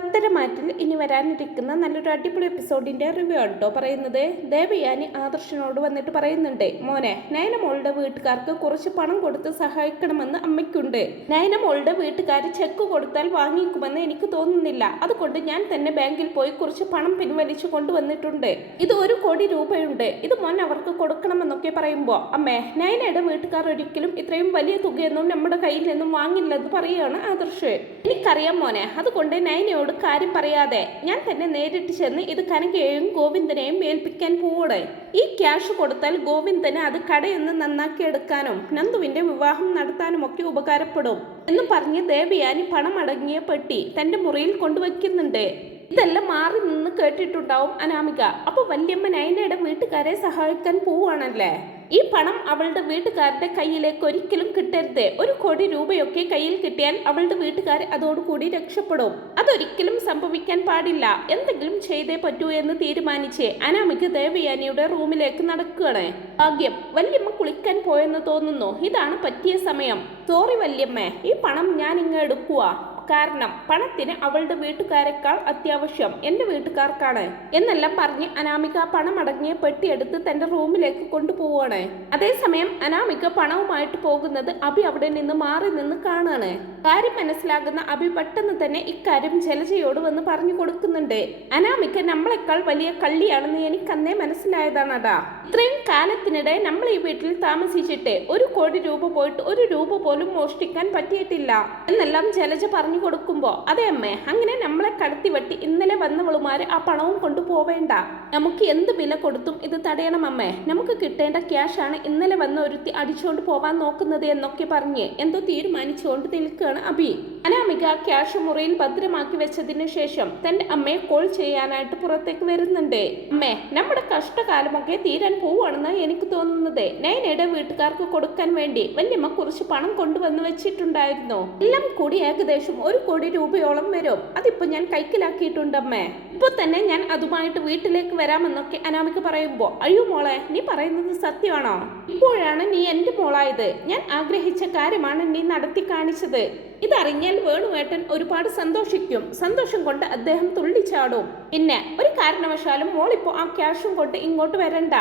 പത്തരമാറ്റിൽ ഇനി വരാനിരിക്കുന്ന നല്ലൊരു അടിപൊളി എപ്പിസോഡിന്റെ റിവ്യൂ ആണ് കേട്ടോ പറയുന്നത്. ദേവയാനി ആദർശനോട് വന്നിട്ട് പറയുന്നുണ്ട്, മോനെ നയന മോളുടെ വീട്ടുകാർക്ക് കുറച്ച് പണം കൊടുത്ത് സഹായിക്കണമെന്ന് അമ്മയ്ക്കുണ്ട്. നയന മോളുടെ വീട്ടുകാർ ചെക്ക് കൊടുത്താൽ വാങ്ങിക്കുമെന്ന് എനിക്ക് തോന്നുന്നില്ല. അതുകൊണ്ട് ഞാൻ തന്നെ ബാങ്കിൽ പോയി കുറച്ച് പണം പിൻവലിച്ചു കൊണ്ടുവന്നിട്ടുണ്ട്. ഇത് 1 കോടി രൂപയുണ്ട്. ഇത് മോൻ അവർക്ക് കൊടുക്കണമെന്നൊക്കെ പറയുമ്പോൾ, അമ്മേ നയനയുടെ വീട്ടുകാർ ഒരിക്കലും ഇത്രയും വലിയ തുകയൊന്നും നമ്മുടെ കയ്യിൽ നിന്നും വാങ്ങില്ലെന്ന് പറയുകയാണ് ആദർശ്. എനിക്കറിയാം മോനെ, അതുകൊണ്ട് നയനയോട് കാര്യം പറയാതെ ഞാൻ തന്നെ നേരിട്ട് ചെന്ന് ഇത് കനകയെയും ഗോവിന്ദനെയും ഏൽപ്പിക്കാൻ പോവുകയാണ്. ഈ ക്യാഷ് കൊടുത്താൽ ഗോവിന്ദന് അത് കടയൊന്ന് നന്നാക്കി എടുക്കാനും നന്ദുവിന്റെ വിവാഹം നടത്താനുമൊക്കെ ഉപകാരപ്പെടും എന്ന് പറഞ്ഞ് ദേവയാനി പണം അടങ്ങിയ പെട്ടി തന്റെ മുറിയിൽ കൊണ്ടുവയ്ക്കുന്നുണ്ട്. ഇതെല്ലാം മാറി നിന്ന് കേട്ടിട്ടുണ്ടാവും അനാമിക. അപ്പൊ വല്യമ്മ നയനയുടെ വീട്ടുകാരെ സഹായിക്കാൻ പോവുകയാണല്ലേ. ഈ പണം അവളുടെ വീട്ടുകാരുടെ കയ്യിലേക്ക് ഒരിക്കലും കിട്ടരുത്. 1 കോടി രൂപയൊക്കെ കയ്യിൽ കിട്ടിയാൽ അവളുടെ വീട്ടുകാർ അതോടുകൂടി രക്ഷപ്പെടും. അതൊരിക്കലും സംഭവിക്കാൻ പാടില്ല. എന്തെങ്കിലും ചെയ്തേ പറ്റൂ എന്ന് തീരുമാനിച്ച് അനാമിക ദേവയാനിയുടെ റൂമിലേക്ക് നടക്കുകയാണ്. ഭാഗ്യം, വല്യമ്മ കുളിക്കാൻ പോയെന്ന് തോന്നുന്നു. ഇതാണ് പറ്റിയ സമയം. സോറി വല്യമ്മ, ഈ പണം ഞാൻ ഇങ്ങ് എടുക്കുക. കാരണം പണത്തിന് അവളുടെ വീട്ടുകാരെക്കാൾ അത്യാവശ്യം എന്റെ വീട്ടുകാർക്കാണ് എന്നെല്ലാം പറഞ്ഞ് അനാമിക പണം അടങ്ങിയ പെട്ടിയെടുത്ത് തന്റെ റൂമിലേക്ക് കൊണ്ടുപോവാണ്. അതേസമയം അനാമിക പണവുമായിട്ട് പോകുന്നത് അഭി അവിടെ നിന്ന് മാറി നിന്ന് കാണാണ്. കാര്യം മനസ്സിലാകുന്ന അഭി പെട്ടെന്ന് തന്നെ ഇക്കാര്യം ജലജയോട് വന്ന് പറഞ്ഞു കൊടുക്കുന്നുണ്ട്. അനാമിക നമ്മളെക്കാൾ വലിയ കള്ളിയാണെന്ന് എനിക്കന്നേ മനസ്സിലായതാണടാ. ഇത്രയും കാലത്തിനിടെ നമ്മൾ ഈ വീട്ടിൽ താമസിച്ചിട്ട് 1 കോടി രൂപ പോയിട്ട് 1 രൂപ പോലും മോഷ്ടിക്കാൻ പറ്റിയിട്ടില്ല എന്നെല്ലാം ജലജ പറഞ്ഞു കൊടുക്കുമ്പോ, അതെ അമ്മേ, അങ്ങനെ നമ്മളെ കടത്തി വെട്ടി ഇന്നലെ വന്നവളുമാര് ആ പണവും കൊണ്ടുപോവേണ്ട. നമുക്ക് എന്ത് വില കൊടുത്തും ഇത് തടയണം അമ്മേ. നമുക്ക് കിട്ടേണ്ട ക്യാഷാണ് ഇന്നലെ വന്ന ഒരുത്തി അടിച്ചുകൊണ്ട് പോവാൻ നോക്കുന്നത് എന്നൊക്കെ പറഞ്ഞ് എന്തോ തീരുമാനിച്ചുകൊണ്ട് നിൽക്കുകയാണ് അഭി. അനാമിക ക്യാഷ് മുറിയിൽ ഭദ്രമാക്കി വെച്ചതിന് ശേഷം തന്റെ അമ്മയെ കോൾ ചെയ്യാനായിട്ട് പുറത്തേക്ക് വരുന്നുണ്ട്. അമ്മേ, നമ്മുടെ കഷ്ടകാലമൊക്കെ തീരാൻ പോവുകയാണെന്ന് എനിക്ക് തോന്നുന്നത്. നയനയുടെ വീട്ടുകാർക്ക് കൊടുക്കാൻ വേണ്ടി വല്യമ്മ കുറച്ച് പണം കൊണ്ടുവന്ന് വെച്ചിട്ടുണ്ടായിരുന്നു. എല്ലാം കൂടി ഏകദേശം 1 കോടി രൂപയോളം വരും. അതിപ്പോ ഞാൻ കൈക്കലാക്കിയിട്ടുണ്ട് അമ്മേ. ഇപ്പൊ തന്നെ ഞാൻ അതുമായിട്ട് വീട്ടിലേക്ക് വരാമെന്നൊക്കെ അനാമിക പറയുമ്പോ, അയ്യോ മോളെ, നീ പറയുന്നത് സത്യമാണോ? ഇപ്പോഴാണ് നീ എന്റെ മോളായത്. ഞാൻ ആഗ്രഹിച്ച കാര്യമാണ് നീ നടത്തി കാണിച്ചത്. ഇതറിഞ്ഞാൽ വേണുവേട്ടൻ ഒരുപാട് സന്തോഷിക്കും. സന്തോഷം കൊണ്ട് അദ്ദേഹം തുള്ളിച്ചാടും. പിന്നെ ഒരു കാരണവശാലും മോളിപ്പോ ആ ക്യാഷും കൊണ്ട് ഇങ്ങോട്ട് വരണ്ട.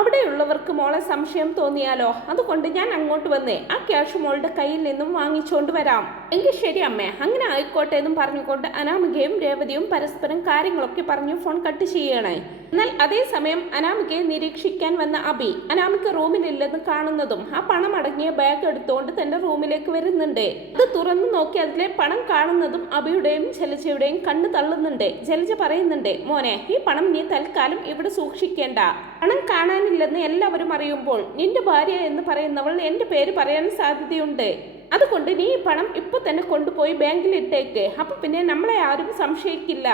അവിടെയുള്ളവർക്ക് മോളെ സംശയം തോന്നിയാലോ. അതുകൊണ്ട് ഞാൻ അങ്ങോട്ട് വന്ന് ആ ക്യാഷ് മോളുടെ കയ്യിൽ നിന്നും വാങ്ങിച്ചോണ്ട് വരാം. എങ്കിൽ ശരി അമ്മേ, അങ്ങനെ ആയിക്കോട്ടെ എന്നും പറഞ്ഞുകൊണ്ട് അനാമികയും രേവതിയും പരസ്പരം കാര്യങ്ങളൊക്കെ പറഞ്ഞു ഫോൺ കട്ട് ചെയ്യണേ. എന്നാൽ അതേസമയം അനാമികയെ നിരീക്ഷിക്കാൻ വന്ന അഭി അനാമിക റൂമിലില്ലെന്ന് കാണുന്നതും ആ പണം അടങ്ങിയ ബാഗ് എടുത്തുകൊണ്ട് തന്റെ റൂമിലേക്ക് വരുന്നുണ്ട്. അത് തുറന്നു നോക്കി അതിലെ പണം കാണുന്നതും അഭിയുടെയും ജലജയുടെയും കണ്ണ് തള്ളുന്നുണ്ട്. ജലജ പറയുന്നുണ്ട്, മോനെ, ഈ പണം നീ തൽക്കാലം ഇവിടെ സൂക്ഷിക്കേണ്ട. പണം കാണാനില്ലെന്ന് എല്ലാവരും അറിയുമ്പോൾ നിന്റെ ഭാര്യ എന്ന് പറയുന്നവൾ എന്റെ പേര് പറയാൻ സാധ്യതയുണ്ട്. അതുകൊണ്ട് നീ ഈ പണം ഇപ്പൊ തന്നെ കൊണ്ടുപോയി ബാങ്കിൽ ഇട്ടേക്ക്. അപ്പൊ പിന്നെ നമ്മളെ ആരും സംശയിക്കില്ല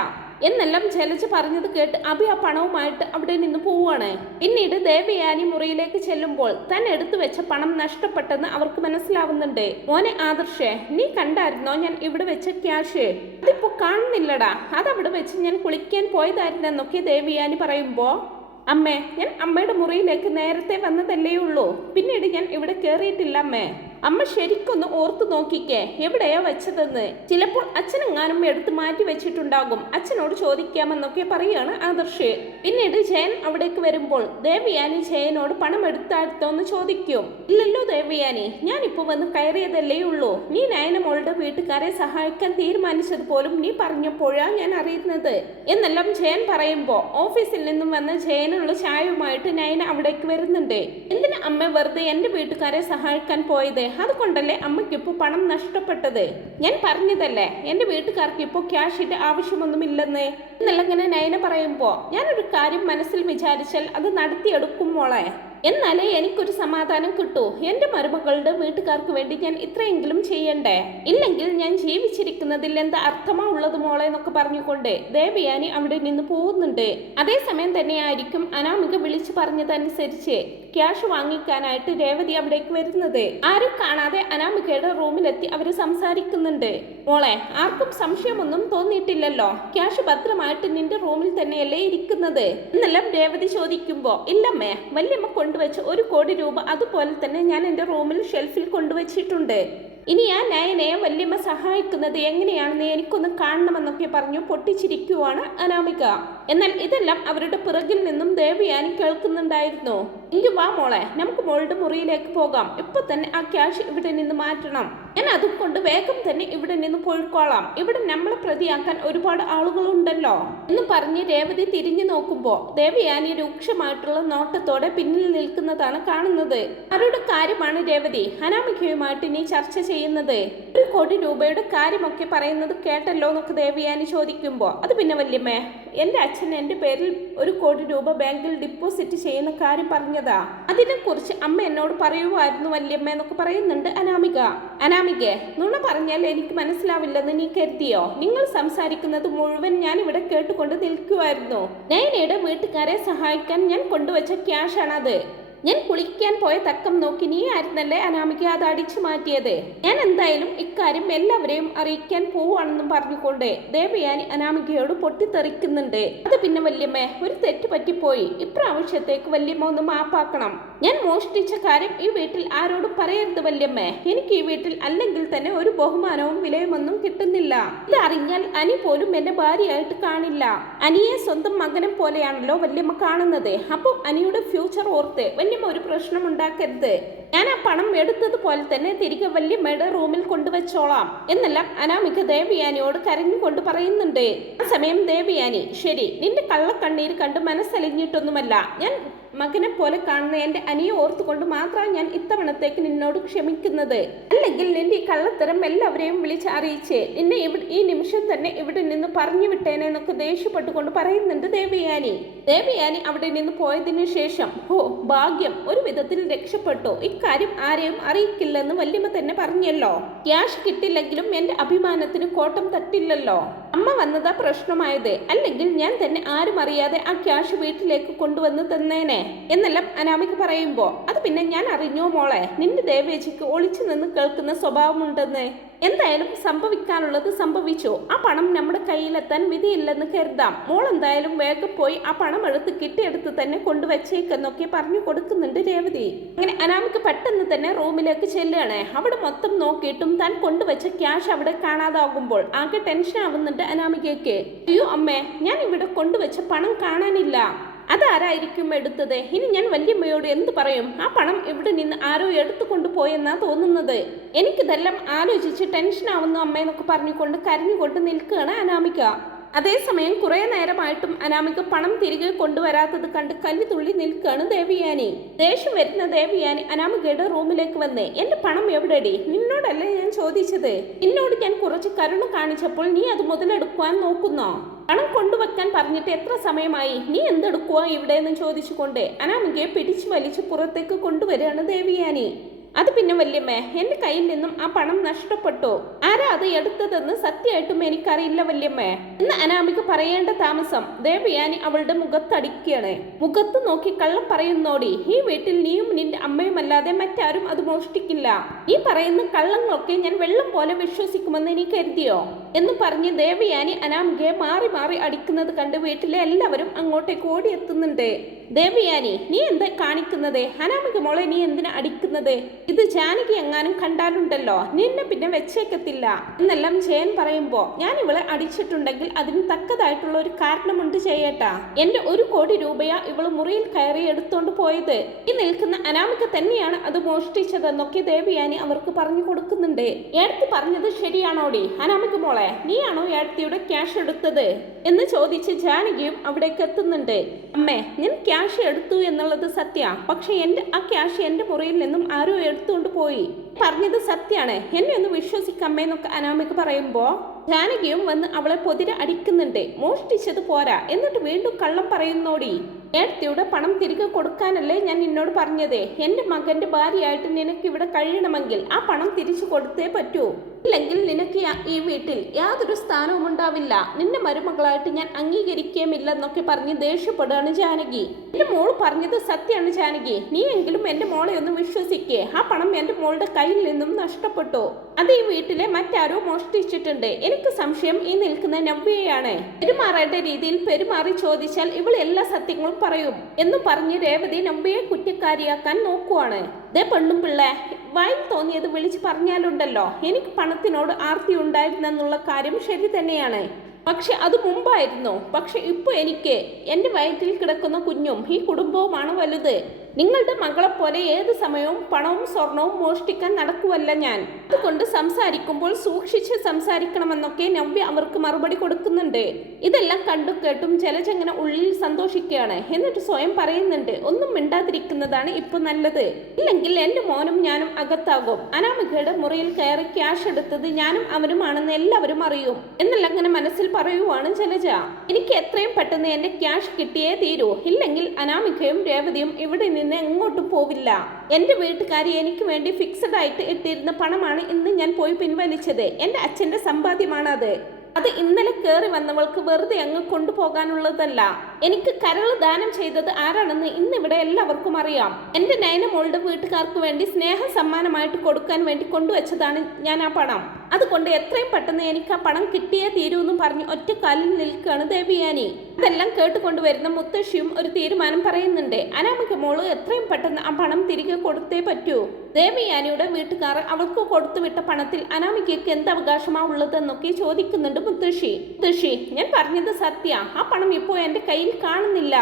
എന്നെല്ലാം ജലജ പറഞ്ഞത് കേട്ട് അഭി ആ പണവുമായിട്ട് അവിടെ നിന്ന് പോവുകയാണ്. പിന്നീട് ദേവയാനി മുറിയിലേക്ക് ചെല്ലുമ്പോൾ താൻ എടുത്തു വെച്ച പണം നഷ്ടപ്പെട്ടെന്ന് അവർക്ക് മനസ്സിലാവുന്നുണ്ട്. മോനെ ആദർശേ, നീ കണ്ടായിരുന്നോ ഞാൻ ഇവിടെ വെച്ച ക്യാഷ്? അതിപ്പോ കാണുന്നില്ലടാ. അതവിടെ വെച്ച് ഞാൻ കുളിക്കാൻ പോയതായിരുന്നെന്നൊക്കെ ദേവയാനി പറയുമ്പോ, അമ്മേ, ഞാൻ അമ്മയുടെ മുറിയിലേക്ക് നേരത്തെ വന്നതല്ലേ ഉള്ളൂ. പിന്നീട് ഞാൻ ഇവിടെ കയറിയിട്ടില്ല അമ്മേ. അമ്മ ശരിക്കൊന്ന് ഓർത്തു നോക്കിക്കേ, എവിടെയാ വെച്ചതെന്ന്. ചിലപ്പോൾ അച്ഛനെങ്ങാനും എടുത്ത് മാറ്റി വെച്ചിട്ടുണ്ടാകും. അച്ഛനോട് ചോദിക്കാമെന്നൊക്കെ പറയാണ് ആദർശ്. പിന്നീട് ജയൻ അവിടേക്ക് വരുമ്പോൾ ദേവയാനി ജയനോട് പണം എടുത്തായിരുത്തോന്ന് ചോദിക്കും. ഇല്ലല്ലോ ദേവയാനി, ഞാനിപ്പോ വന്ന് കയറിയതല്ലേ ഉള്ളൂ. നീ നയന മോളുടെ വീട്ടുകാരെ സഹായിക്കാൻ തീരുമാനിച്ചത് പോലും നീ പറഞ്ഞപ്പോഴാ ഞാൻ അറിയുന്നത് എന്നെല്ലാം ജയൻ പറയുമ്പോ, ഓഫീസിൽ നിന്നും വന്ന ജയനുള്ള ചായയുമായിട്ട് നയന അവിടേക്ക് വരുന്നുണ്ട്. എന്തിനാ അമ്മ വെറുതെ എന്റെ വീട്ടുകാരെ സഹായിക്കാൻ പോയത്? അതുകൊണ്ടല്ലേ അമ്മയ്ക്ക് ഇപ്പോൾ പണം നഷ്ടപ്പെട്ടത്. ഞാൻ പറഞ്ഞതല്ലേ എന്റെ വീട്ടുകാർക്ക് ഇപ്പോൾ ക്യാഷിന്റെ ആവശ്യമൊന്നുമില്ലെന്ന് എന്നെല്ലാം നയന പറയുമ്പോ, ഞാനൊരു കാര്യം മനസ്സിൽ വിചാരിച്ചാൽ അത് നടത്തിയെടുക്കും മോളെ. എന്നാലേ എനിക്കൊരു സമാധാനം കിട്ടൂ. എന്റെ മരുമകളുടെ വീട്ടുകാർക്ക് വേണ്ടി ഞാൻ ഇത്രയെങ്കിലും ചെയ്യണ്ടേ? ഇല്ലെങ്കിൽ ഞാൻ ജീവിച്ചിരിക്കുന്നതിൽ എന്താ അർത്ഥമാ ഉള്ളത് മോളെ എന്നൊക്കെ പറഞ്ഞുകൊണ്ട് ദേവയാനി അവിടെ നിന്ന് പോകുന്നുണ്ട്. അതേസമയം തന്നെയായിരിക്കും അനാമിക വിളിച്ചു പറഞ്ഞതനുസരിച്ച് ക്യാഷ് വാങ്ങിക്കാനായിട്ട് രേവതി അവിടേക്ക് വരുന്നത്. ആരും കാണാതെ അനാമികയുടെ റൂമിലെത്തി അവര് സംസാരിക്കുന്നുണ്ട്. മോളെ, ആർക്കും സംശയമൊന്നും തോന്നിയിട്ടില്ലല്ലോ? ക്യാഷ് ഭദ്രമായിട്ട് നിന്റെ റൂമിൽ തന്നെയല്ലേ ഇരിക്കുന്നത് എന്നെല്ലാം രേവതി ചോദിക്കുമ്പോ, ഇല്ലമ്മേ, വല്യമ്മ കൊണ്ടുവച്ച 1 കോടി രൂപ അതുപോലെ തന്നെ ഞാൻ എൻ്റെ റൂമിൽ ഷെൽഫിൽ കൊണ്ടുവച്ചിട്ടുണ്ട്. ഇനി ആ നയനയെ വല്യമ്മ സഹായിക്കുന്നത് എങ്ങനെയാണെന്ന് എനിക്കൊന്ന് കാണണമെന്നൊക്കെ പറഞ്ഞു പൊട്ടിച്ചിരിക്കുവാണ് അനാമിക. എന്നാൽ ഇതെല്ലാം അവരുടെ പിറകിൽ നിന്നും ദേവയാനി കേൾക്കുന്നുണ്ടായിരുന്നു. എങ്കിൽ വാ മോളെ, നമുക്ക് മോളുടെ മുറിയിലേക്ക് പോകാം. ഇപ്പൊ തന്നെ ആ ക്യാഷ് ഇവിടെ നിന്ന് മാറ്റണം. ഞാൻ അതുകൊണ്ട് വേഗം തന്നെ ഇവിടെ നിന്ന് പോയിക്കോളാം. ഇവിടെ നമ്മളെ പ്രതിയാക്കാൻ ഒരുപാട് ആളുകളുണ്ടല്ലോ എന്ന് പറഞ്ഞ് രേവതി തിരിഞ്ഞു നോക്കുമ്പോ ദേവയാനി രൂക്ഷമായിട്ടുള്ള നോട്ടത്തോടെ പിന്നിൽ നിൽക്കുന്നതാണ് കാണുന്നത്. ആരുടെ കാര്യമാണ് രേവതി അനാമികയുമായിട്ട് ഇനി ചർച്ച ചെയ്യുന്നത്? 1 കോടി രൂപയുടെ കാര്യമൊക്കെ പറയുന്നത് കേട്ടല്ലോ എന്നൊക്കെ ദേവയാനി ചോദിക്കുമ്പോ, അത് പിന്നെ വല്യമ്മേ, എന്റെ അച്ഛൻ എന്റെ പേരിൽ 1 കോടി രൂപ ബാങ്കിൽ ഡിപ്പോസിറ്റ് ചെയ്യുന്ന കാര്യം പറഞ്ഞതാ. അതിനെക്കുറിച്ച് അമ്മ എന്നോട് പറയുമായിരുന്നു വല്യമ്മ എന്നൊക്കെ പറയുന്നുണ്ട് അനാമിക. അനാമികെ, നുണ പറഞ്ഞാൽ എനിക്ക് മനസ്സിലാവില്ലെന്ന് നീ കരുതിയോ? നിങ്ങൾ സംസാരിക്കുന്നത് മുഴുവൻ ഞാൻ ഇവിടെ കേട്ടുകൊണ്ട് നിൽക്കുമായിരുന്നു. നയനയുടെ വീട്ടുകാരെ സഹായിക്കാൻ ഞാൻ കൊണ്ടുവച്ച ക്യാഷ് ആണത്. ഞാൻ കുളിക്കാൻ പോയ തക്കം നോക്കി നീ ആയിരുന്നല്ലേ അനാമിക അത് അടിച്ചു മാറ്റിയത്. ഞാൻ എന്തായാലും ഇക്കാര്യം എല്ലാവരെയും അറിയിക്കാൻ പോവാണെന്നും പറഞ്ഞുകൊണ്ട് ദേവയാനി അനാമികയോട് പൊട്ടിത്തെറിക്കുന്നുണ്ട്. അത് പിന്നെ വല്യമ്മേ, ഒരു തെറ്റ് പറ്റിപ്പോയി. ഇപ്രാവശ്യത്തേക്ക് വല്യമ്മ ഒന്ന് മാപ്പാക്കണം. ഞാൻ മോഷ്ടിച്ച കാര്യം ഈ വീട്ടിൽ ആരോടും പറയരുത് വല്യമ്മേ. എനിക്ക് ഈ വീട്ടിൽ അല്ലെങ്കിൽ തന്നെ ഒരു ബഹുമാനവും വിലയുമൊന്നും കിട്ടുന്നില്ല. ഇത് അറിഞ്ഞാൽ അനി പോലും എന്റെ ഭാര്യയായിട്ട് കാണില്ല. അനിയെ സ്വന്തം മകനെ പോലെയാണല്ലോ വല്യമ്മ കാണുന്നത്. അപ്പോൾ അനിയുടെ ഫ്യൂച്ചർ ഓർത്ത് വല്യമ്മ ഒരു പ്രശ്നം ഉണ്ടാക്കരുത്. ഞാൻ ആ പണം എടുത്തതുപോലെ തന്നെ തിരികെ വല്യമ്മയുടെ റൂമിൽ കൊണ്ടുവച്ചോളാം എന്നെല്ലാം അനാമിക ദേവയാനിയോട് കരഞ്ഞുകൊണ്ട് പറയുന്നുണ്ട്. ആ സമയം ദേവയാനി, ശരി, നിന്റെ കള്ളക്കണ്ണീര് കണ്ട് മനസ്സലിഞ്ഞിട്ടൊന്നുമല്ല. ഞാൻ മകനെ പോലെ കാണുന്ന എന്റെ അനിയെ ഓർത്തുകൊണ്ട് മാത്രമാണ് ഞാൻ ഇത്തവണത്തേക്ക് നിന്നോട് ക്ഷമിക്കുന്നത്. അല്ലെങ്കിൽ നിന്റെ ഈ കള്ളത്തരം എല്ലാവരെയും വിളിച്ച് അറിയിച്ച് നിന്നെ ഈ നിമിഷം തന്നെ ഇവിടെ നിന്ന് പറഞ്ഞു വിട്ടേനെ എന്നൊക്കെ ദേഷ്യപ്പെട്ടുകൊണ്ട് പറയുന്നുണ്ട് ദേവയാനി. ദേവയാനി അവിടെ നിന്ന് പോയതിനു ശേഷം, ഭാഗ്യം, ഒരു വിധത്തിൽ രക്ഷപ്പെട്ടു. ഇക്കാര്യം ആരെയും അറിയിക്കില്ലെന്ന് വല്യമ്മ തന്നെ പറഞ്ഞല്ലോ. ക്യാഷ് കിട്ടില്ലെങ്കിലും എന്റെ അഭിമാനത്തിന് കോട്ടം തട്ടില്ലല്ലോ. അമ്മ വന്നതാ പ്രശ്നമായത്. അല്ലെങ്കിൽ ഞാൻ തന്നെ ആരും അറിയാതെ ആ ക്യാഷ് വീട്ടിലേക്ക് കൊണ്ടുവന്ന് തന്നേനെ എന്നെല്ലാം അനാമിക പറയുമ്പോ, അത് പിന്നെ ഞാൻ അറിഞ്ഞോ മോളെ, നിന്റെ ദേവേച്ചിക്ക് ഒളിച്ചു നിന്ന് കേൾക്കുന്ന സ്വഭാവമുണ്ടെന്ന്. എന്തായാലും സംഭവിക്കാനുള്ളത് സംഭവിച്ചു. ആ പണം നമ്മുടെ കയ്യിലെത്താൻ വിധിയില്ലെന്ന് കരുതാം. മോൾ എന്തായാലും വേഗം പോയി ആ പണം എടുത്ത് കിട്ടിയെടുത്ത് തന്നെ കൊണ്ടുവച്ചേക്കെന്നൊക്കെ പറഞ്ഞു കൊടുക്കുന്നുണ്ട് രേവതി. അങ്ങനെ അനാമിക പെട്ടെന്ന് തന്നെ റൂമിലേക്ക് ചെല്ലുകയാണ്. അവിടെ മൊത്തം നോക്കിയിട്ടും താൻ കൊണ്ടുവച്ച ക്യാഷ് അവിടെ കാണാതാകുമ്പോൾ ആകെ ടെൻഷൻ ആവുന്നുണ്ട് അനാമികയ്ക്ക്. അയ്യോ അമ്മേ, ഞാൻ ഇവിടെ കൊണ്ടുവച്ച പണം കാണാനില്ല. അതാരായിരിക്കും എടുത്തത്? ഇനി ഞാൻ വല്യമ്മയോട് എന്ത് പറയും? ആ പണം ഇവിടെ നിന്ന് ആരോ എടുത്തുകൊണ്ട് പോയെന്നാ തോന്നുന്നത്. എനിക്കിതെല്ലാം ആലോചിച്ച് ടെൻഷൻ ആവുന്നു അമ്മയെന്നൊക്കെ പറഞ്ഞുകൊണ്ട് കരഞ്ഞുകൊണ്ട് നിൽക്കുകയാണ് അനാമിക. അതേസമയം കുറെ നേരമായിട്ടും അനാമിക പണം തിരികെ കൊണ്ടുവരാത്തത് കണ്ട് കല്ലുതുള്ളി നിൽക്കുകയാണ് ദേവയാനി. ദേഷ്യം വരുന്ന ദേവയാനി അനാമികയുടെ റൂമിലേക്ക് വന്ന്, എന്റെ പണം എവിടെടി? നിന്നോടല്ലേ ഞാൻ ചോദിച്ചത്. നിന്നോട് ഞാൻ കുറച്ച് കരുണ കാണിച്ചപ്പോൾ നീ അത് മുതലെടുക്കുവാൻ നോക്കുന്നോ? പണം കൊണ്ടുവെക്കാൻ പറഞ്ഞിട്ട് എത്ര സമയമായി? നീ എന്തെടുക്കുക ഇവിടെ എന്ന് ചോദിച്ചുകൊണ്ട് അനാമികയെ പിടിച്ചു വലിച്ചു പുറത്തേക്ക് കൊണ്ടുവരികയാണ് ദേവയാനി. അത് പിന്നെ വല്യമ്മേ, എന്റെ കയ്യിൽ നിന്നും ആ പണം നഷ്ടപ്പെട്ടു. ആരാ അത് എടുത്തതെന്ന് സത്യമായിട്ടും എനിക്കറിയില്ല വല്യമ്മേ എന്ന് അനാമിക പറയേണ്ട താമസം ദേവയാനി അവളുടെ മുഖത്തടിക്കുകയാണ്. മുഖത്ത് നോക്കി കള്ളം പറയുന്നോടി, ഈ വീട്ടിൽ നീയും നിന്റെ അമ്മയും അല്ലാതെ മറ്റാരും അത് മോഷ്ടിക്കില്ല. ഈ പറയുന്ന കള്ളങ്ങളൊക്കെ ഞാൻ വെള്ളം പോലെ വിശ്വസിക്കുമെന്ന് നീ കരുതിയോ എന്ന് പറഞ്ഞ് ദേവയാനി അനാമികയെ മാറി മാറി അടിക്കുന്നത് കണ്ട് വീട്ടിലെ എല്ലാവരും അങ്ങോട്ടേക്ക് ഓടിയെത്തുന്നുണ്ട്. ദേവയാനി, നീ എന്താ കാണിക്കുന്നത്? അനാമിക മോളെ നീ എന്തിനാ അടിക്കുന്നത്? ഇത് ജാനകി എങ്ങാനും കണ്ടാലുണ്ടല്ലോ നിന്നെ പിന്നെ വെച്ചേക്കത്തില്ല എന്നെല്ലാം ജയൻ പറയുമ്പോ, ഞാൻ ഇവളെ അടിച്ചിട്ടുണ്ടെങ്കിൽ അതിന് തക്കതായിട്ടുള്ള ഒരു കാരണമുണ്ട് ചെയ്യേട്ടാ. എന്റെ 1 കോടി രൂപയാ ഇവള് മുറിയിൽ കയറി എടുത്തോണ്ട് പോയത്. ഈ നിൽക്കുന്ന അനാമിക തന്നെയാണ് അത് മോഷ്ടിച്ചതെന്നൊക്കെ ദേവയാനി അവർക്ക് പറഞ്ഞു കൊടുക്കുന്നുണ്ട്. ഏടത്തി പറഞ്ഞത് ശരിയാണോടി? അനാമിക മോളെ, നീയാണോ ഏടത്തിയുടെ ക്യാഷ് എടുത്തത് എന്ന് ചോദിച്ച് ജാനകിയും അവിടേക്ക് എത്തുന്നുണ്ട്. അമ്മേ, ഞാൻ ക്യാഷ് എടുത്തു എന്നുള്ളത് സത്യ. പക്ഷെ ആ ക്യാഷ് എന്റെ മുറിയിൽ നിന്നും ആരോ എടുത്തുകൊണ്ട് പോയി. പറഞ്ഞത് സത്യാണ്, എന്നെ ഒന്ന് വിശ്വസിക്കമ്മേന്നൊക്കെ അനാമിക പറയുമ്പോ ജാനകിയും വന്ന് അവളെ പൊതിരെ അടിക്കുന്നുണ്ട്. മോഷ്ടിച്ചത് പോരാ, എന്നിട്ട് വീണ്ടും കള്ളം പറയുന്നോടി. ഏടത്തിയുടെ പണം തിരികെ കൊടുക്കാനല്ലേ ഞാൻ നിന്നോട് പറഞ്ഞത്. എന്റെ മകന്റെ ഭാര്യയായിട്ട് നിനക്ക് ഇവിടെ കഴിയണമെങ്കിൽ ആ പണം തിരിച്ചു കൊടുത്തേ പറ്റൂ. ഇല്ലെങ്കിൽ നിനക്ക് ഈ വീട്ടിൽ യാതൊരു സ്ഥാനവും ഉണ്ടാവില്ല. നിന്റെ മരുമകളായിട്ട് ഞാൻ അംഗീകരിക്കുകയുമില്ലെന്നൊക്കെ പറഞ്ഞ് ദേഷ്യപ്പെടുകയാണ് ജാനകി. എന്റെ മോൾ പറഞ്ഞത് സത്യമാണ് ജാനകി. നീ എങ്കിലും എന്റെ മോളെ ഒന്ന് വിശ്വസിക്കേ. ആ പണം എന്റെ മോളുടെ കയ്യിൽ നിന്നും നഷ്ടപ്പെട്ടു. അത് ഈ വീട്ടിലെ മറ്റാരോ മോഷ്ടിച്ചിട്ടുണ്ട്. എനിക്ക് സംശയം ഈ നിൽക്കുന്ന നവ്യയാണ്. പെരുമാറേണ്ട രീതിയിൽ പെരുമാറി ചോദിച്ചാൽ ഇവൾ എല്ലാ സത്യങ്ങളും പറയും എന്ന് പറഞ്ഞ് രേവതി നവ്യയെ കുറ്റക്കാരിയാക്കാൻ നോക്കുവാണ്. ദേ പെണ്ണും പിള്ളേ, വായിൽ തോന്നിയത് വിളിച്ചു പറഞ്ഞാലുണ്ടല്ലോ എനിക്ക് പണത്തിനോട് ആർത്തി ഉണ്ടായിരുന്നെന്നുള്ള കാര്യം ശരി തന്നെയാണ്. പക്ഷെ അത് മുമ്പായിരുന്നു. പക്ഷെ ഇപ്പോൾ എനിക്ക് എൻ്റെ വയറ്റിൽ കിടക്കുന്ന കുഞ്ഞും ഈ കുടുംബവുമാണ് വലുത്. നിങ്ങളുടെ മകളെപ്പോലെ ഏത് സമയവും പണവും സ്വർണവും മോഷ്ടിക്കാൻ നടക്കുവല്ല ഞാൻ. അതുകൊണ്ട് സംസാരിക്കുമ്പോൾ സൂക്ഷിച്ച് സംസാരിക്കണമെന്നൊക്കെ നവ്യ അവർക്ക് മറുപടി കൊടുക്കുന്നുണ്ട്. ഇതെല്ലാം കണ്ടും കേട്ടും ജലജ ഇങ്ങനെ ഉള്ളിൽ സന്തോഷിക്കുകയാണ്. എന്നിട്ട് സ്വയം പറയുന്നുണ്ട്, ഒന്നും മിണ്ടാതിരിക്കുന്നതാണ് ഇപ്പൊ നല്ലത്. ഇല്ലെങ്കിൽ എൻ്റെ മോനും ഞാനും അകത്താകും. അനാമികയുടെ മുറിയിൽ കയറി ക്യാഷ് എടുത്തത് ഞാനും അവനുമാണെന്ന് എല്ലാവരും അറിയും എന്നെല്ലാം അങ്ങനെ മനസ്സിൽ പറയുവാണ് ജലജ. എനിക്ക് എത്രയും പെട്ടെന്ന് എൻ്റെ ക്യാഷ് കിട്ടിയേ തീരൂ. ഇല്ലെങ്കിൽ അനാമികയും രേവതിയും ഇവിടെ നിന്ന് എങ്ങോട്ടും പോവില്ല. എൻ്റെ വീട്ടുകാരി എനിക്ക് വേണ്ടി ഫിക്സഡ് ആയിട്ട് ഇട്ടിരുന്ന പണമാണ് ഇന്ന് ഞാൻ പോയി പിൻവലിച്ചത്. എൻ്റെ അച്ഛൻ്റെ സമ്പാദ്യമാണ് അത് ഇന്നലെ കയറി വന്നവൾക്ക് വെറുതെ അങ്ങ് കൊണ്ടുപോകാനുള്ളതല്ല. എനിക്ക് കരൾ ദാനം ചെയ്തത് ആരാണെന്ന് ഇന്നിവിടെ എല്ലാവർക്കും അറിയാം. എൻ്റെ നയന മോളുടെ വീട്ടുകാർക്ക് വേണ്ടി സ്നേഹ സമ്മാനമായിട്ട് കൊടുക്കാൻ വേണ്ടി കൊണ്ടുവച്ചതാണ് ഞാൻ ആ പണം. അതുകൊണ്ട് എത്രയും പെട്ടെന്ന് എനിക്ക് ആ പണം കിട്ടിയേ തീരൂ എന്നും പറഞ്ഞ് ഒറ്റക്കാലിൽ നിൽക്കുകയാണ് ദേവയാനി. ഇതെല്ലാം കേട്ടുകൊണ്ടുവരുന്ന മുത്തശ്ശിയും ഒരു തീരുമാനം പറയുന്നുണ്ട്. അനാമിക മോള് എത്രയും പെട്ടെന്ന് ആ പണം തിരികെ കൊടുത്തേ പറ്റൂ. ദേവയാനിയുടെ വീട്ടുകാർ അവൾക്ക് കൊടുത്തുവിട്ട പണത്തിൽ അനാമികയ്ക്ക് എന്ത് അവകാശമാ ഉള്ളതെന്നൊക്കെ ചോദിക്കുന്നുണ്ട് മുത്തശ്ശി. ഞാൻ പറഞ്ഞത് സത്യ. ആ പണം ഇപ്പോൾ എൻ്റെ കയ്യിൽ കാണുന്നില്ല.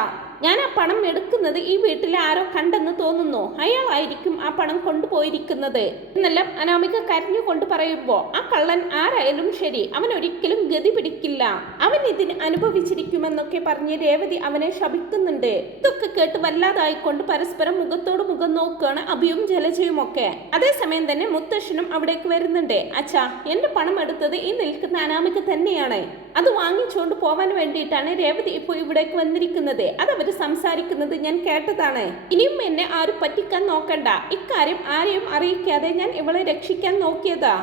ഞാൻ ആ പണം എടുക്കുന്നത് ഈ വീട്ടിലെ ആരോ കണ്ടെന്ന് തോന്നുന്നു. അയാളായിരിക്കും ആ പണം കൊണ്ടുപോയിരിക്കുന്നത് എന്നെല്ലാം അനാമിക കരഞ്ഞുകൊണ്ട് പറയുമ്പോൾ, ആ കള്ളൻ ആരായാലും ശരി, അവൻ ഒരിക്കലും ഗതി പിടിക്കില്ല. അവൻ ഇതിന് അനുഭവിച്ചിരിക്കുമെന്നൊക്കെ പറഞ്ഞ് രേവതി അവനെ ശപിക്കുന്നുണ്ട്. ഇതൊക്കെ കേട്ട് വല്ലാതായിക്കൊണ്ട് പരസ്പരം മുഖത്തോട് മുഖം നോക്കുകയാണ് അഭിയും ജലജയും ഒക്കെ. അതേസമയം തന്നെ മുത്തശ്ശനും അവിടേക്ക് വരുന്നുണ്ട്. അച്ഛാ, എന്റെ പണം എടുത്തത് ഈ നിൽക്കുന്ന അനാമിക തന്നെയാണ്. അത് വാങ്ങിച്ചുകൊണ്ട് പോവാൻ വേണ്ടിയിട്ടാണ് രേവതി ഇപ്പോൾ ഇവിടേക്ക് വന്നിരിക്കുന്നത്. അത് സംസാരിക്കുന്നത് ഞാൻ കേട്ടതാണ്. ഇനിയും എന്നെ ആരും പറ്റിക്കാൻ നോക്കണ്ട. ഇക്കാര്യം ആരെയും അറിയിക്കാതെ ഞാൻ ഇവളെ രക്ഷിക്കാൻ നോക്കിയതാ.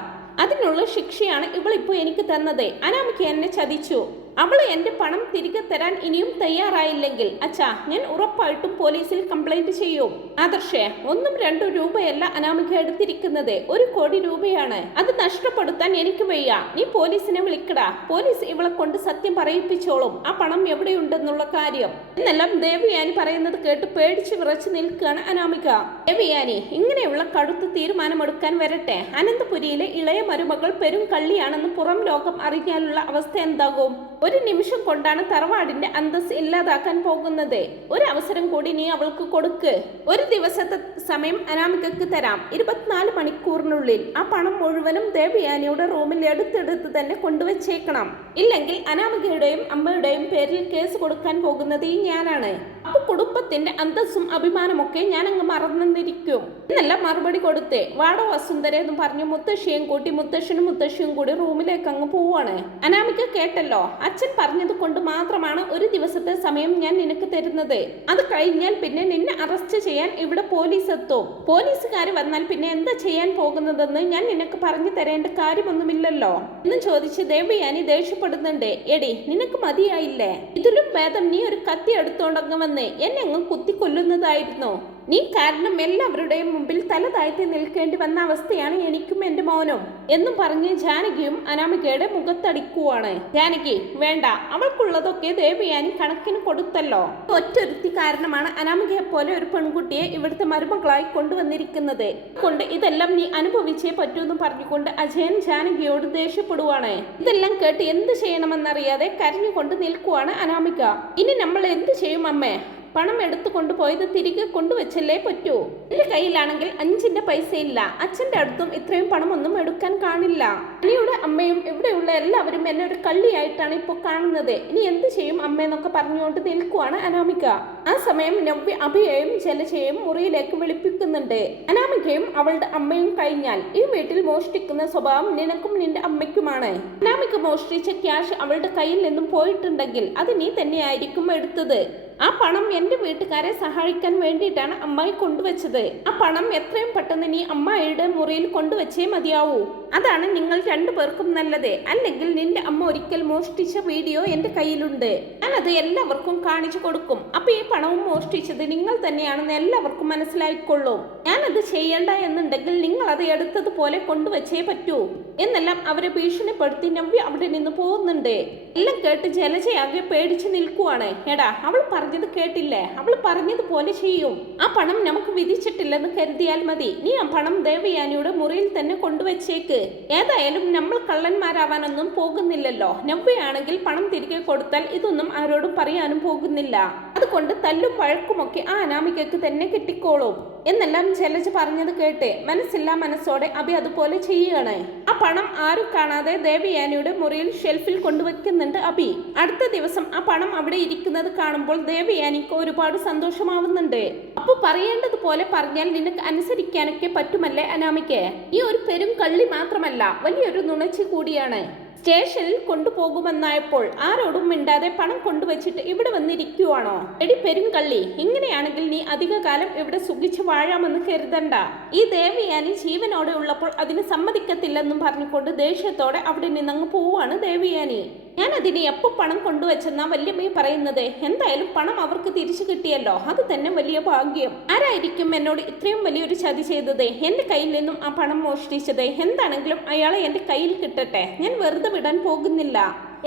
അതിനുള്ള ശിക്ഷയാണ് ഇവളിപ്പോൾ എനിക്ക് തന്നത്. അനാമിക എന്നെ ചതിച്ചു. അവൾ എൻ്റെ പണം തിരികെ തരാൻ ഇനിയും തയ്യാറായില്ലെങ്കിൽ അച്ഛാ, ഞാൻ ഉറപ്പായിട്ടും പോലീസിൽ കംപ്ലൈന്റ് ചെയ്യും. ആദർശേ, 1-2 രൂപയല്ല അനാമിക എടുത്തിരിക്കുന്നത്, 1 കോടി രൂപയാണ്. അത് നഷ്ടപ്പെടുത്താൻ എനിക്ക് വയ്യ. നീ പോലീസിനെ വിളിക്കടാ. പോലീസ് ഇവളെ കൊണ്ട് സത്യം പറയിപ്പിച്ചോളും ആ പണം എവിടെയുണ്ടെന്നുള്ള കാര്യം എന്നെല്ലാം ദേവയാനി പറയുന്നത് കേട്ട് പേടിച്ച് വിറച്ച് നിൽക്കുകയാണ് അനാമിക. ദേവയാനി ഇങ്ങനെയുള്ള കടുത്ത തീരുമാനമെടുക്കാൻ വരട്ടെ. അനന്തപുരിയിലെ ഇളയ മരുമകൾ പെരും കള്ളിയാണെന്ന് പുറം ലോകം അറിഞ്ഞാലുള്ള അവസ്ഥ എന്താകും? ഒരു നിമിഷം കൊണ്ടാണ് തറവാടിന്റെ അന്തസ് ഇല്ലാതാക്കാൻ പോകുന്നത്. ഒരു അവസരം കൂടി നീ അവൾക്ക് കൊടുക്ക്. ഒരു ദിവസത്തെ സമയം അനാമികക്ക് തരാം. 24 മണിക്കൂറിനുള്ളിൽ ആ പണം മുഴുവനും ദേവയാനിയുടെ റൂമിൽ എടുത്തെടുത്ത് തന്നെ കൊണ്ടുവച്ചേക്കണം. ഇല്ലെങ്കിൽ അനാമികയുടെയും അമ്മയുടെയും പേരിൽ കേസ് കൊടുക്കാൻ പോകുന്നത് ഈ ഞാനാണ്. അപ്പൊ കുടുംബത്തിന്റെ അന്തസ്സും അഭിമാനമൊക്കെ ഞാൻ അങ്ങ് മറന്നിരിക്കും എന്നെല്ലാം മറുപടി കൊടുത്തേ. വാടോ വസുന്ധര എന്ന് പറഞ്ഞു മുത്തശ്ശിയും കൂട്ടി മുത്തശ്ശിയും കൂടി റൂമിലേക്ക് അങ്ങ് പോവാണ്. അനാമിക കേട്ടല്ലോ, അച്ഛൻ പറഞ്ഞത് കൊണ്ട് മാത്രമാണ് ഒരു ദിവസത്തെ സമയം ഞാൻ നിനക്ക് തരുന്നത്. അത് കഴിഞ്ഞാൽ പിന്നെ നിന്നെ അറസ്റ്റ് ചെയ്യാൻ ഇവിടെ പോലീസ് എത്തും. പോലീസുകാർ വന്നാൽ പിന്നെ എന്താ ചെയ്യാൻ പോകുന്നതെന്ന് ഞാൻ നിനക്ക് പറഞ്ഞു തരേണ്ട കാര്യമൊന്നുമില്ലല്ലോ എന്നും ചോദിച്ച് ദേവയാനി ദേഷ്യപ്പെടുന്നുണ്ട്. എടി, നിനക്ക് മതിയായില്ലേ? ഇതിലും ഭേദം നീ ഒരു കത്തി എടുത്തോണ്ടങ്ങ് വന്ന് എന്നെ അങ്ങ് കുത്തിക്കൊല്ലുന്നതായിരുന്നു. നീ കാരണം എല്ലാവരുടെയും മുമ്പിൽ തല താഴ്ത്തി നിൽക്കേണ്ടി വന്ന അവസ്ഥയാണ് എനിക്കും എൻ്റെ മോനും എന്നും പറഞ്ഞ് ജാനകിയും അനാമികയുടെ മുഖത്തടിക്കുവാണ്. ജാനകി വേണ്ട, അവൾക്കുള്ളതൊക്കെ ദേവയാനി കണക്കിന് കൊടുത്തല്ലോ. ഒറ്റൊരുത്തി കാരണമാണ് അനാമികയെ പോലെ ഒരു പെൺകുട്ടിയെ ഇവിടുത്തെ മരുമകളായി കൊണ്ടുവന്നിരിക്കുന്നത്. കൊണ്ട് ഇതെല്ലാം നീ അനുഭവിച്ചേ പറ്റൂന്ന് പറഞ്ഞുകൊണ്ട് അജയൻ ജാനകിയോട് ദേഷ്യപ്പെടുവാണ്. ഇതെല്ലാം കേട്ട് എന്ത് ചെയ്യണമെന്നറിയാതെ കരഞ്ഞുകൊണ്ട് നിൽക്കുവാണ് അനാമിക. ഇനി നമ്മൾ എന്ത് ചെയ്യും അമ്മേ? പണം എടുത്തു കൊണ്ടുപോയത് തിരികെ കൊണ്ടുവച്ചല്ലേ പറ്റൂ. എന്റെ കയ്യിലാണെങ്കിൽ 5 പൈസ ഇല്ല. അച്ഛന്റെ അടുത്തും ഇത്രയും പണമൊന്നും എടുക്കാൻ കാണില്ല. അനിയുടെ അമ്മയും ഇവിടെയുള്ള എല്ലാവരും എന്നെ ഒരു കള്ളിയായിട്ടാണ് ഇപ്പോൾ കാണുന്നത്. ഇനി എന്ത് ചെയ്യും അമ്മയെന്നൊക്കെ പറഞ്ഞുകൊണ്ട് നിൽക്കുവാണ് അനാമിക. ആ സമയം നവ്യ അഭിയെയും ജലജയെയും മുറിയിലേക്ക് വിളിപ്പിക്കുന്നുണ്ട്. അനാമികയും അവളുടെ അമ്മയും കഴിഞ്ഞാൽ ഈ വീട്ടിൽ മോഷ്ടിക്കുന്ന സ്വഭാവം നിനക്കും നിന്റെ അമ്മയ്ക്കുമാണ്. അനാമിക മോഷ്ടിച്ച ക്യാഷ് അവളുടെ കയ്യിൽ നിന്നും പോയിട്ടുണ്ടെങ്കിൽ അത് നീ തന്നെയായിരിക്കും എടുത്തത്. ആ പണം എൻ്റെ വീട്ടുകാരെ സഹായിക്കാൻ വേണ്ടിയിട്ടാണ് അമ്മായി കൊണ്ടുവച്ചത്. ആ പണം എത്രയും പെട്ടെന്ന് നീ അമ്മായിയുടെ മുറിയിൽ കൊണ്ടുവച്ചേ മതിയാവൂ. അതാണ് നിങ്ങൾ 2 പേർക്കും നല്ലത്. അല്ലെങ്കിൽ നിന്റെ അമ്മ ഒരിക്കൽ മോഷ്ടിച്ച വീഡിയോ എൻ്റെ കയ്യിലുണ്ട്. ഞാനത് എല്ലാവർക്കും കാണിച്ചു കൊടുക്കും. അപ്പൊ ഈ പണവും മോഷ്ടിച്ചത് നിങ്ങൾ തന്നെയാണെന്ന് എല്ലാവർക്കും മനസ്സിലായിക്കൊള്ളും. ഞാനത് ചെയ്യണ്ട എന്നുണ്ടെങ്കിൽ നിങ്ങൾ അത് എടുത്തതുപോലെ കൊണ്ടുവച്ചേ പറ്റൂ എന്നെല്ലാം അവരെ ഭീഷണിപ്പെടുത്തി നവ്യ അവിടെ നിന്ന് പോകുന്നുണ്ട്. എല്ലാം കേട്ട് ജലജയാകെ പേടിച്ചു നിൽക്കുവാണ്. എടാ, അവൾ പറഞ്ഞത് കേട്ടില്ലേ? അവൾ പറഞ്ഞതുപോലെ ചെയ്യും. ആ പണം നമുക്ക് വിധിച്ചിട്ടില്ലെന്ന് കരുതിയാൽ മതി. നീ ആ പണം ദേവയാനിയുടെ മുറിയിൽ തന്നെ കൊണ്ടുവച്ചേക്ക്. ഏതായാലും നമ്മൾ കള്ളന്മാരാവാനൊന്നും പോകുന്നില്ലല്ലോ. നവ്യയാണെങ്കിൽ പണം തിരികെ കൊടുത്താൽ ഇതൊന്നും ആരോടും പറയാനും പോകുന്നില്ല. അതുകൊണ്ട് തല്ലും വഴക്കുമൊക്കെ ആ അനാമികക്ക് തന്നെ കിട്ടിക്കോളും എന്നെല്ലാം ജലജ പറഞ്ഞത് കേട്ട് മനസ്സില്ലാ മനസ്സോടെ അഭി അതുപോലെ ചെയ്യുകയാണ്. ആ പണം ആരും കാണാതെ ദേവയാനിയുടെ മുറിയിൽ ഷെൽഫിൽ കൊണ്ടുവയ്ക്കുന്നുണ്ട് അഭി. അടുത്ത ദിവസം ആ പണം അവിടെ ഇരിക്കുന്നത് കാണുമ്പോൾ ദേവയാനിക്ക് ഒരുപാട് സന്തോഷമാവുന്നുണ്ട്. അപ്പൊ പറയേണ്ടതുപോലെ പറഞ്ഞാൽ നിനക്ക് അനുസരിക്കാനൊക്കെ പറ്റുമല്ലേ അനാമിക്ക്? ഈ ഒരു പെരും കള്ളി മാത്രമല്ല, വലിയൊരു നുണച്ചി കൂടിയാണ്. സ്റ്റേഷനിൽ കൊണ്ടുപോകുമെന്നായപ്പോൾ ആരോടും മിണ്ടാതെ പണം കൊണ്ടുവച്ചിട്ട് ഇവിടെ വന്നിരിക്കുവാണോ? എടി പെരുങ്കള്ളി, ഇങ്ങനെയാണെങ്കിൽ നീ അധികകാലം ഇവിടെ സുഖിച്ച് വാഴാമെന്ന് കരുതണ്ട. ഈ ദേവയാനി ജീവനോടെ ഉള്ളപ്പോൾ അതിന് സമ്മതിക്കത്തില്ലെന്നും പറഞ്ഞുകൊണ്ട് ദേഷ്യത്തോടെ അവിടെ നിന്നങ്ങ് പോവാണ് ദേവയാനി. ഞാൻ അതിന് എപ്പോൾ പണം കൊണ്ടുവച്ചെന്നാ വല്യമ്മ പറയുന്നത്? എന്തായാലും പണം അവർക്ക് തിരിച്ചു കിട്ടിയല്ലോ, അത് തന്നെ വലിയ ഭാഗ്യം. ആരായിരിക്കും എന്നോട് ഇത്രയും വലിയൊരു ചതി ചെയ്തത്? എന്റെ കയ്യിൽ നിന്നും ആ പണം മോഷ്ടിച്ചത്? എന്താണെങ്കിലും അയാളെ എന്റെ കയ്യിൽ കിട്ടട്ടെ, ഞാൻ വെറുതെ വിടാൻ പോകുന്നില്ല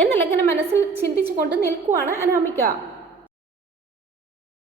എന്നല്ലങ്ങനെ മനസ്സിൽ ചിന്തിച്ചുകൊണ്ട് നിൽക്കുവാണ് അനാമിക.